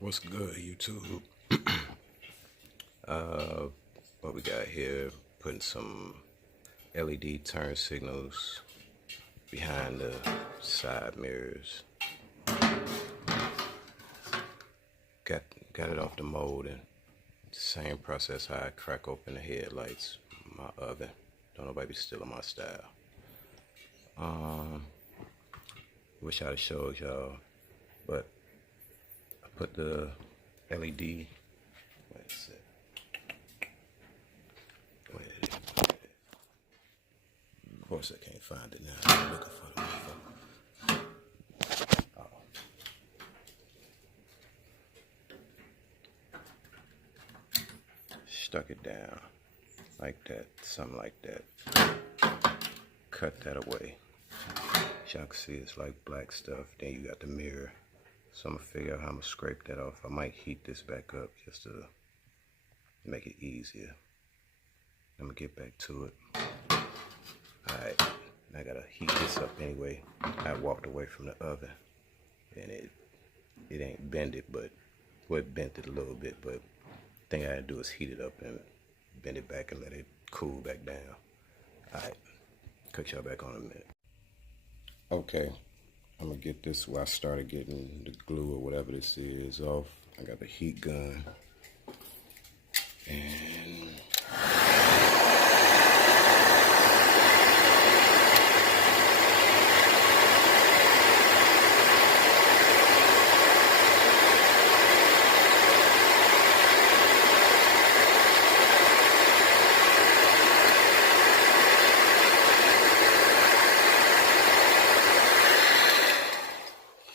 What's good, YouTube? What we got here, putting some LED turn signals behind the side mirrors. Got it off the mold, and same process how I crack open the headlights, my oven. Don't nobody be stealing my style. Wish I'd have showed y'all, but I put the LED. Wait a sec. Where it is? Of course I can't find it now. I'm looking for the motherfucker. Oh. Stuck it down like that, something like that. Cut that away. Y'all can see it's like black stuff. Then you got the mirror. So I'm gonna figure out how I'm gonna scrape that off. I might heat this back up just to make it easier. I'm gonna get back to it. Alright, I gotta heat this up anyway. I walked away from the oven and it ain't bended, but well, it bent it a little bit, but the thing I gotta do is heat it up and bend it back and let it cool back down. Alright, cut y'all back on in a minute. Okay, I'm gonna get this where I started getting the glue or whatever this is off. I got the heat gun and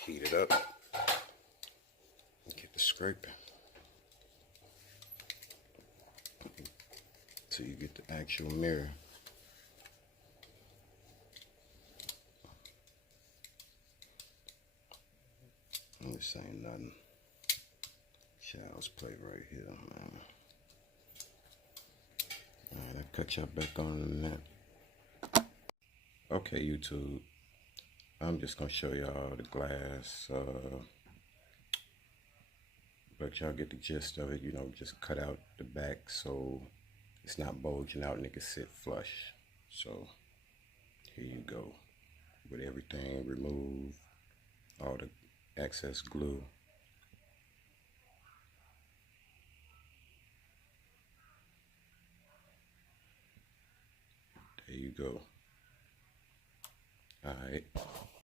heat it up and get the scraping till you get the actual mirror. And this ain't nothing. Child's play right here, man. Alright, I'll cut y'all back on in a minute. Okay, YouTube. I'm just gonna show y'all the glass, but y'all get the gist of it. You know, just cut out the back so it's not bulging out and it can sit flush. So here you go, with everything removed, all the excess glue. There you go. All right.